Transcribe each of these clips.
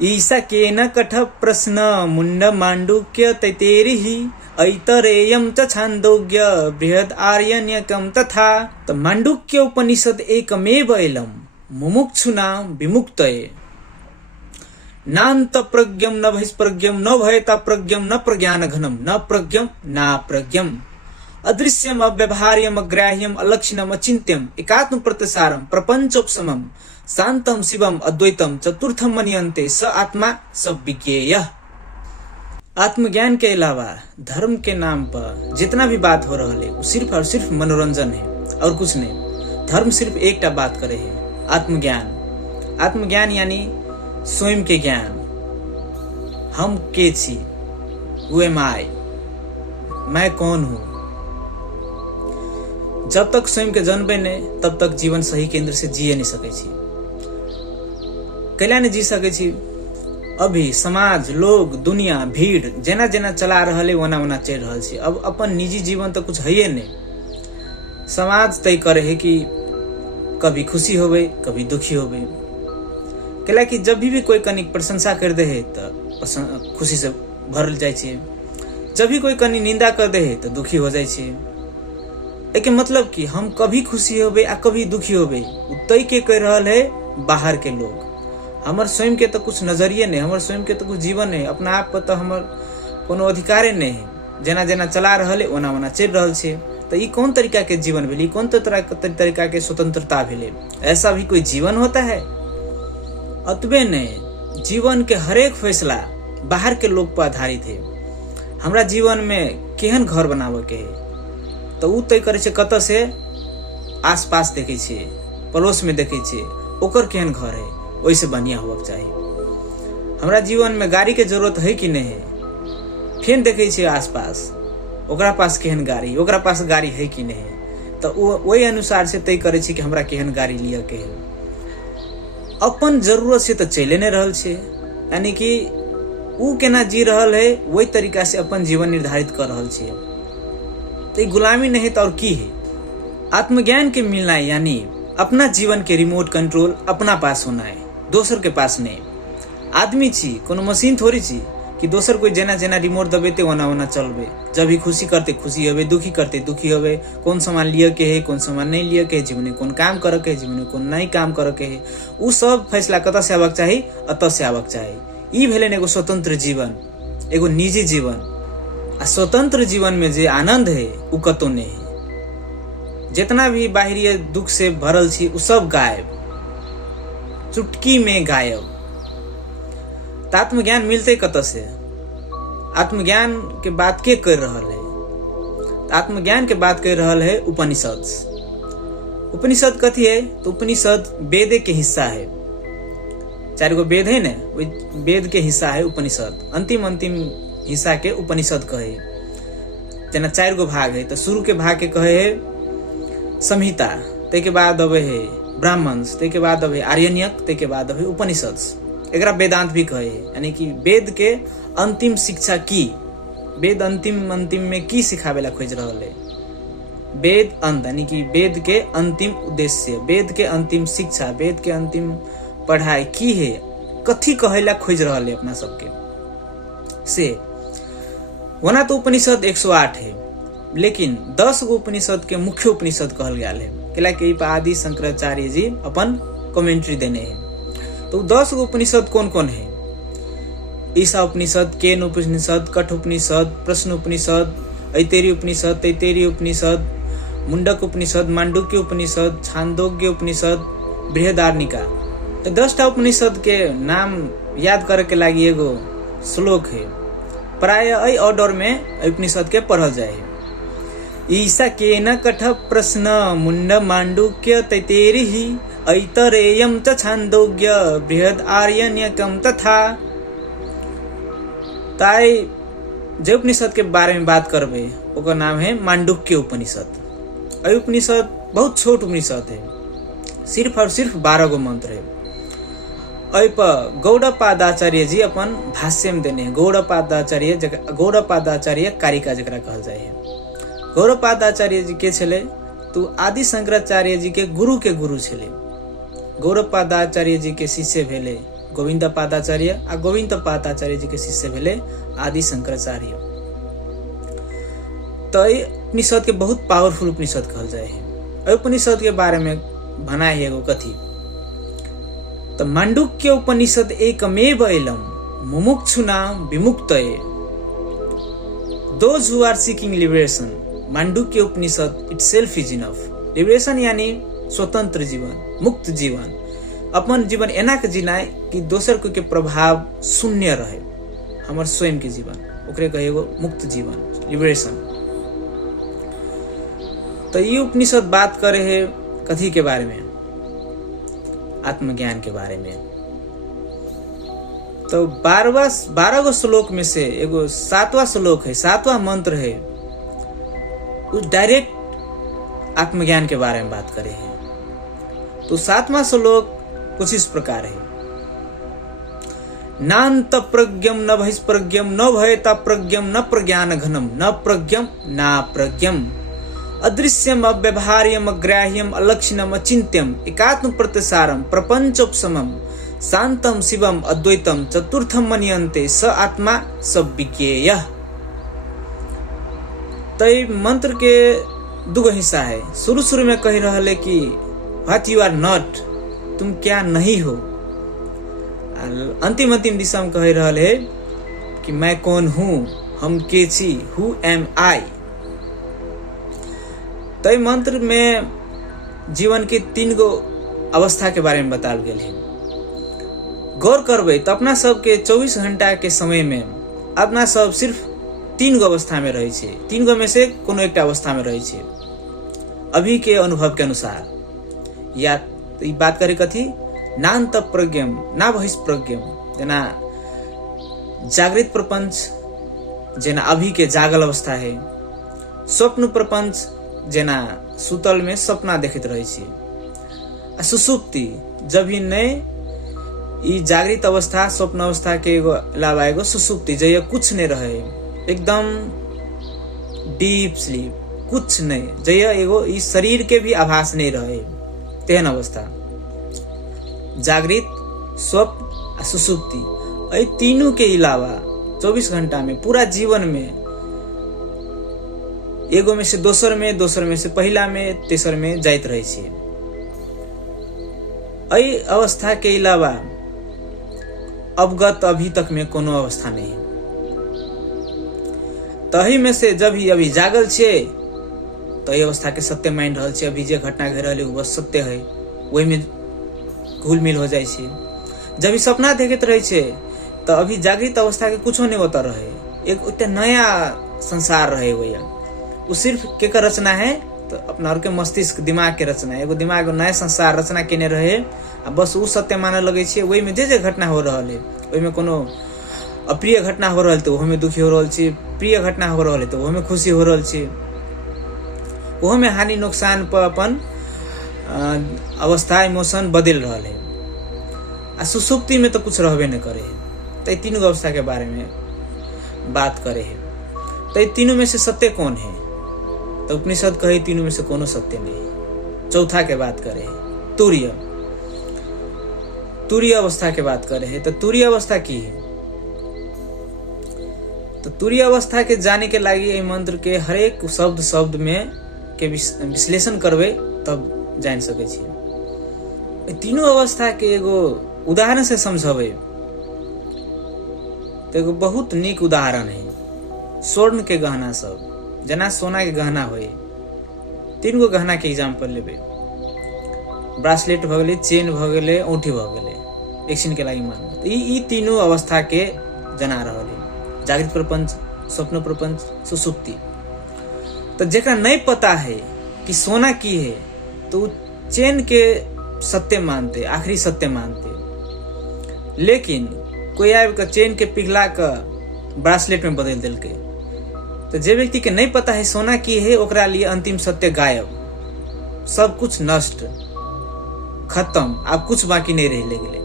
ईसा के न कठ प्रश्न मुंड मांडुक्य तैतेरिः ऐतरेयं च छान्दोग्य बृहद आर्यण्यकं तथा। तो मांडुक्य उपनिषद एकमेव एलम मुमुक्षुना विमुक्तये नान्त प्रज्ञम न बहिष्प्रज्ञम न भयता प्रज्ञम न प्रज्ञान घनम न प्रज्ञम ना प्रज्ञम अदृश्यम अव्यवहार्यम अग्राह्यम अलक्षणम अचिंत्यम एकात्म प्रत्यसारम प्रपंचोपशमम शांतम शिवम अद्वैतम चतुर्थम मनियन्ते स आत्मा स विज्ञेय। आत्मज्ञान के अलावा धर्म के नाम पर जितना भी बात हो रहा है वो सिर्फ और सिर्फ मनोरंजन है और कुछ नहीं। धर्म सिर्फ एक बात करे है, आत्मज्ञान। आत्मज्ञान यानी स्वयं के ज्ञान। हम के छी, हु एम आई, मैं कौन हूं। जब तक स्वयं के जनबे नहीं तब तक जीवन सही केंद्र से जिए नहीं सके छी, कैला नहीं जी सके छी। अभी समाज, लोग, दुनिया, भीड़ जेना जेना चला रहा है वना वना चल रहा है। अब अपन निजी जीवन तो कुछ है नहीं। समाज तय करे है कि कभी खुशी होवे कभी दुखी होवे। कैला कि जब भी कोई कनिक प्रशंसा कर दे है तो खुशी से भरल जाए छे, जब भी कोई कनी निंदा कर दे है तो दुखी हो जाए छे। एक मतलब कि हम कभी खुशी होवे आ कभी दुखी होवे तय के कह रहा है बाहर के लोग। हमार स्वयं के तो कुछ नजरिए नहीं, हमार स्वयं के तो कुछ जीवन नहीं, अपना आप पर तो हमार कोनो अधिकारे नहीं है। जेना जेना चला रहा है ओना ओना चल रहा है। तो ये कौन तरीका के जीवन भेले, कौन तरीका के स्वतंत्रता भेले? ऐसा भी कोई जीवन होता है? अतबे नहीं, जीवन के हरेक फैसला बाहर के लोग पर आधारित है। हमरा जीवन में केहन घर बनावे के है तो उ तय करे छे, कत से आस पास देखे छे, पड़ोस में देखे छे ओकर केहन घर है वैसे बढ़िया होगा चाहिए। हमरा जीवन में गाड़ी के जरूरत है कि नहीं है, फिर देखे छे आस पास ओकरा पास केहन गाड़ी, ओकरा पास गाड़ी है कि नहीं, तो वही अनुसार से तय करे छे कि हमरा केहन गाड़ी लिया के है। अपन जरूरत से तो चले नहीं रहल छे, यानी कि उ केना जी रहल है वही तरीका से अपन जीवन निर्धारित कर रहल छे। तो गुलामी नहीं तो और की है? आत्मज्ञान के मिलना यानी अपना जीवन के रिमोट कंट्रोल अपना पास होना है, दोसर के पास नहीं। आदमी छी, कोनो मशीन थोड़ी छी कि दोसर कोई जेना जेना रिमोट दबेते वना वना चलबे। जब भी खुशी करते खुशी होवे, दुखी करते दुखी होवे, कौन सामान लिया के है कौन सामान नहीं लिया के है, जीवन में कौन काम करे के है जीवन में कौन नहीं काम करे के है, उ सब फैसला कत से आबक चाहिए, अत से आबक चाहिए। ई भेले एगो स्वतंत्र जीवन, एगो निजी जीवन। आ स्वतंत्र जीवन में जे आनंद है उ कतो नहीं है। जितना भी बाहरी दुख से भरल छी उ सब गायब, चुटकी में गायब। आत्मज्ञान मिलते कत से? आत्मज्ञान के बात के कर रहा है? आत्मज्ञान के बात कर रहा है उपनिषद। उपनिषद कथी है? तो उपनिषद वेद के हिस्सा है। 4 गो वेद है ना, वही वेद के हिस्सा है उपनिषद। अंतिम हिस्सा के उपनिषद कहे। जना 4 गो भाग है, तो शुरू के भाग के कहे है संहिता, ते के बाद अब है ब्राह्मण्स, ते के बाद अब है आर्यण्यक, ते के बाद अब है उपनिषद। एकरा वेदांत भी कहे, यानी कि वेद के अंतिम शिक्षा की, वेद अंतिम में की सिखावेला खोज रहल है। वेद अंत यानी कि वेद के अंतिम उद्देश्य, वेद के अंतिम शिक्षा, वेद के अंतिम पढ़ाई की है, कथी कहेला खोज रहल है अपना सबके से। वना तो उपनिषद 108 है, लेकिन 10 गो उपनिषद के मुख्य उपनिषद कहल गया है। कैला कि आदि शंकराचार्य जी अपन कमेंट्री देने हैं। तो 10 गो उपनिषद कौन कौन है? ईसा उपनिषद, केन उपनिषद, कठ उपनिषद, प्रश्न उपनिषद, ऐतेरी उपनिषद, तैतेरी उपनिषद, मुंडक उपनिषद, मांडुक्य उपनिषद, छांदोग्य उपनिषद, बृहदारण्यका। 10 उपनिषद के नाम याद करे के लागी एगो श्लोक है, प्राय अई ऑर्डर में उपनिषद के पढ़ल जाए है। ईसा के न कठ प्रश्न मुंड मांडुक्य तैतेरिः ऐतरेयं च छान्दोग्य बृहद आर्यण्यकं तथा। ताई जे उपनिषद के बारे में बात करबे ओकर नाम है मांडुक्य उपनिषद। अई उपनिषद बहुत छोट उपनिषद है, सिर्फ और सिर्फ 12 गो मंत्र है। अई पर गौड़पादाचार्य जी अपन भाष्य में देने हैं। गौड़पादाचार्य कारिका जकरा कहल जाए है। गौड़पादाचार्य जी के छले तो आदि शंकराचार्य जी के गुरु छले। गौड़पादाचार्य जी के शिष्य भेले गोविंद पादाचार्य आ गोविंद पादाचार्य जी के शिष्य भेले आदि शंकराचार्य। तो उपनिषद के बहुत पावरफुल उपनिषद कहल जाए है। उपनिषद के बारे में भनाए है एगो कथी, तो मांडुक्य उपनिषद एकमेव एलम मुमुक्षुना विमुक्तये, those who are seeking liberation, Mandukya Upanishad itself is enough. Liberation यानी स्वतंत्र जीवन, मुक्त जीवन, अपन जीवन एना के जीना कि दोसर को के प्रभाव शून्य रहे, हमर स्वयं के जीवन, ओकरे कहे एगो मुक्त जीवन, लिबरेशन। तो ये उपनिषद बात करे है कथी के बारे में, आत्मज्ञान के बारे में। तो 12 गो श्लोक में से एगो 7वां श्लोक है, 7वां मंत्र है, उस डायरेक्ट आत्मज्ञान के बारे में बात करे है। तो 7वां श्लोक कुछ इस प्रकार है, नान्त प्रज्ञम न बहिष्प्रज्ञम न भयता प्रज्ञम न प्रज्ञान घनम न प्रज्ञम ना प्रज्ञम अदृश्यम अव्यवहार्यम अग्राह्यम अलक्षणम अचिंत्यम एकात्म प्रत्यसारम प्रपंचोपशमम शांतम शिवम अद्वैतम चतुर्थम मन्यन्ते स आत्मा स विज्ञेय। तो मंत्र के दो हिस्सा है। शुरू में कही रहले कि व्हाट यू आर नॉट, तुम क्या नहीं हो। अंतिम दिशा में कही रहले कि मैं कौन हूँ, हम के छी, हु एम आई। तो मंत्र में जीवन के 3 गो अवस्था के बारे में बताल गेल है। गौर करबे तो अपना सब के 24 घंटा के समय में अपना सब सिर्फ 3 गो अवस्था में रहे छे, 3 गो में से कोनो एक अवस्था में रहे छे अभी के अनुभव के अनुसार। या तो ई बात करे कथी, नान्त प्रज्ञम ना बहिष्प्रज्ञम, जेना जागृत प्रपंच, जेना अभी के जागल अवस्था है। स्वप्न प्रपंच, जेना सुतल में सपना देखते रहे छी। सुसुप्ति, जब ही नए ई जागृत अवस्था स्वप्न अवस्था के एगो अलावा एगो सुसुप्ति, जय कुछ नहीं रहे, एकदम डीप स्लीप, कुछ नहीं, जय एगो ई शरीर के भी आभास नहीं रहे, तेहन अवस्था। जागृत, स्वप्न, सुसुप्ति, तीनों के अलावा 24 घंटा में पूरा जीवन में एगो में से दोसर में से पहिला में, तेसर में जाइत रहे छी। एहि अवस्था के अलावा अवगत अभी तक में कोनो अवस्था नहीं। तही में से जब ही अभी जागल छे तो ये अवस्था के सत्य मान रहल छे, अभी जे घटना घट रहल है वो सत्य है, वही में घुल मिल हो जाए छे। जब ही सपना देखते रहे छे तो अभी जागृत अवस्था के कुछ नहीं होता रहे, एक नया संसार रहे वही। वो सिर्फ के का रचना है, तो अपना और के मस्तिष्क दिमाग के रचना है, एगो दिमाग नया संसार रचना केने रहे, आ बस उ सत्य माने लगे छे। वही में जे घटना हो रहा है, वही में कोनो अप्रिय घटना हो रहा है तो वह में दुखी हो रहा है, प्रिय घटना हो रहा है तो वह में खुशी हो रहा है, वह में हानि नुकसान पर अपन अवस्था इमोशन बदल रहा है। आ सुसुप्ति में तो कुछ रहबे न करे है। तो 3 अवस्था के बारे में बात करे है। तो 3 में से सत्य कौन है, तो उपनिषद कहे 3 में से कोनो सत्य नहीं। चौथा के बात करे है तुरीय अवस्था के बात करे है। तो तुरीय अवस्था की है, तो तुरीय अवस्था के जाने के लागी ये मंत्र के हरेक शब्द में के विश्लेषण करबे तब जान सके छी। 3 अवस्था के एगो उदाहरण से समझबे तो एगो बहुत नीक उदाहरण है। स्वर्ण के गहना सब, जना सोना के गहना होए, 3 गो गहना के एग्जाम्पल लेबे, ब्रासलेट भ गेले, चेन भ गेले, औंठी भ गेले, एक्शन के लागी मान। तो ई 3 अवस्था के जना रहल है, जागृत प्रपंच, स्वप्न प्रपंच, सुसुप्ति। तो जेकरा नहीं पता है कि सोना की है तो चेन के सत्य मानते, आखिरी सत्य मानते। लेकिन कोई आब के चेन के पिघला कर ब्रासलेट में बदल दिल के, तो जे व्यक्ति के नहीं पता है सोना की है, ओकरा लिए अंतिम सत्य गायब, सब कुछ नष्ट, खत्म, अब कुछ बाकी नहीं रह गेले।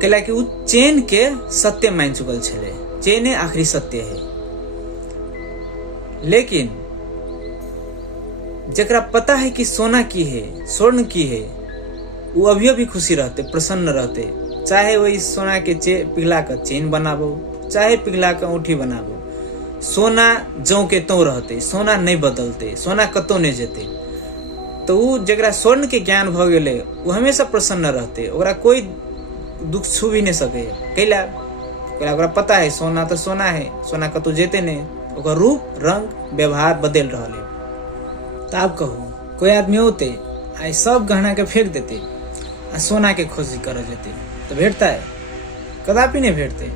कैला कि उ चेन के सत्य मान चुकल छले, चेने आखिरी सत्य है। लेकिन जेकरा पता है कि सोना की है, स्वर्ण की है, वो अभी भी खुशी रहते, प्रसन्न रहते। चाहे वही सोना के पिघला का चेन बनाबो, चाहे पिघला का औठी बनाबो, सोना जौ के तो रहते, सोना नहीं बदलते, सोना कतो नहीं जेते। तो वो जरा स्वर्ण के ज्ञान भ गए वो हमेशा प्रसन्न रहते, ओकरा कोई दुख छू भी नहीं सके। कैला ओकरा पता है सोना तो सोना है, सोना कतो जेते नहीं, ओकर रूप रंग व्यवहार बदल रहा है। तो आप कहो कोई आदमी होते आई सब गहना के फेंक देते आ सोना के खोजी कर जेते, तो भेटता है? कदापि नहीं भेटते।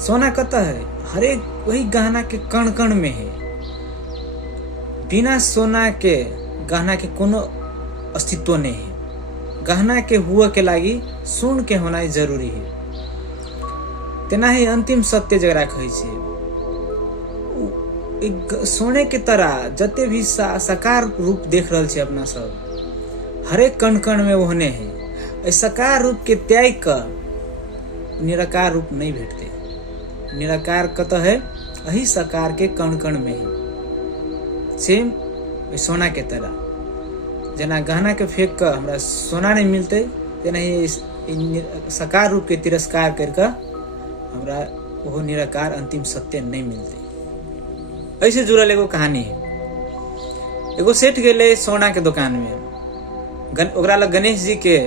सोना कत है? हरेक वही गहना के कण कण में है। बिना सोना के गहना के कोनो अस्तित्व नहीं है। गहना के हुआ के लागी सुन के होना जरूरी है। तेना ही अंतिम सत्य जरा कहे छे, सोने के तरह जते भी साकार रूप देख रहा छे अपना सब, हरेक कण कण में वो होने है। साकार रूप के त्याग कर निराकार रूप नहीं भेटते। निराकार कत है? यही साकार के कण कण में है। सेम सोना के तरह जना गहना के फेंक कर हमरा सोना नहीं मिलते, तेना ही साकार रूप के तिरस्कार करके हमरा वो निराकार अंतिम सत्य नहीं मिलते। ऐसे जुड़ल एगो कहानी है। एगो सेठ गेले सोना के दुकान में, ओकरा लग गणेश जी के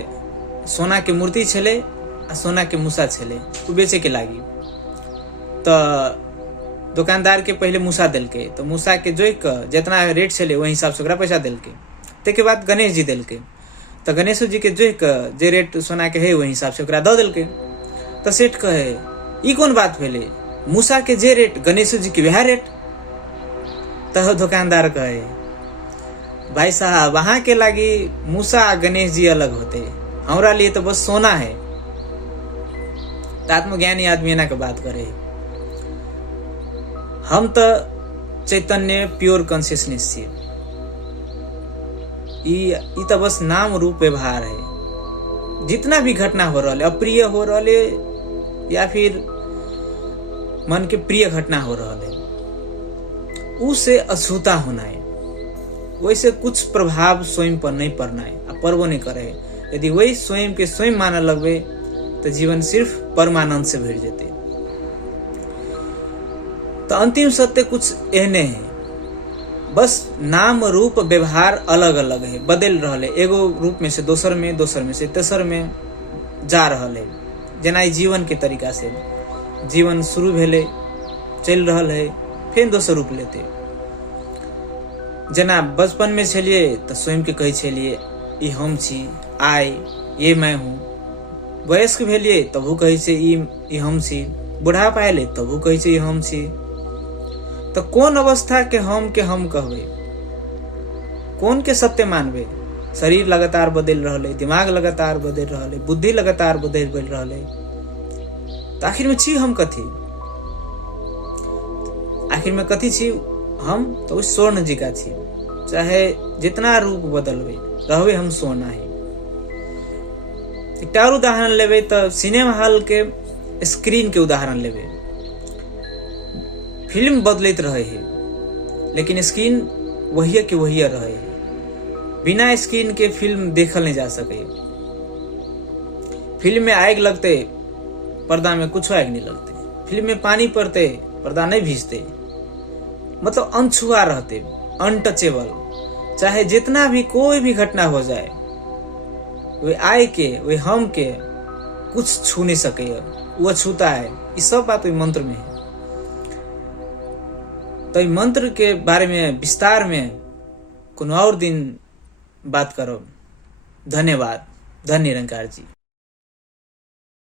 सोना के मूर्ति छले आ सोना के मूसा छले, वो बेचे के लागी। तो दुकानदार के पहले मूसा दिलके, तो मूसा के जोक जितना रेट छले वही हिसाब से ओकरा पैसा दिलके। तेके बाद गणेश जी दिलके, तो गणेश जी के जोक जे रेट सोना के है वही हिसाब से ओकरा दे दिलके। तो सेठ कहे ई कौन बात भेले, मूसा के जे रेट गणेश जी के वह रेट। तो दुकानदार कहे भाई साहब वहां के लागी मूसा गणेश जी अलग होते, हमरा लिए तो बस सोना है। आत्मज्ञानी आदमी ना के बात करे। हम तो चैतन्य प्योर कॉन्शियसनेस छे, ई तो बस नाम रूप व्यवहार है। जितना भी घटना हो रहा है, अप्रिय हो रहा है या फिर मन के प्रिय घटना हो रहा है, उसे अछूता होना है। वैसे कुछ प्रभाव स्वयं पर नहीं पड़ना है, आप पर्वो नहीं करे। यदि वही स्वयं के स्वयं माना लगवे तो जीवन सिर्फ परमानंद से भर जेते। तो अंतिम सत्य कुछ एहने है, बस नाम रूप व्यवहार अलग अलग है, बदल रहा है। एगो रूप में से दोसर में, दोसर में से तेसर में जा रहा है। जना जीवन के तरीका से जीवन शुरू भेले, चल रहा है, फिर दोसर रूप लेते। जना बचपन में छलिए तो स्वयं के कहे छलिए ई हम छी, आई ये मैं हूँ। वयस्क भेलिए तबू कहे छे ई हम छी। बुढ़ापा आएले तबू कहे छे ई हम छी। तो कौन अवस्था के हम कहबे, कौन के सत्य मानबे? शरीर लगातार बदल रहा है, दिमाग लगातार बदल रहा है, बुद्धि लगातार बदल रहा है। तो आखिर में छी हम कथी? आखिर में कथी छी हम? तो स्वर्ण जी का छी। चाहे जितना रूप बदलवे रहवे, हम सोना है। एक और उदाहरण लेवे तो सिनेमा हॉल के स्क्रीन के उदाहरण लेवे। फिल्म बदलते रहे है, लेकिन स्क्रीन वही के वही रहे है। बिना स्क्रीन के फिल्म देखल नहीं जा सके। फिल्म में आग लगते, पर्दा में कुछ आग नहीं लगते। फिल्म में पानी पड़ते, पर्दा नहीं भीजते। मतलब अनछुआ रहते, अनटचेबल। चाहे जितना भी कोई भी घटना हो जाए, वे आय के, वे हम के कुछ छू नहीं सके, वो छूता है। ये सब बात वही मंत्र में है। तो मंत्र के बारे में विस्तार में कोनो और दिन बात करो। धन्यवाद। धन्य निरंकार जी।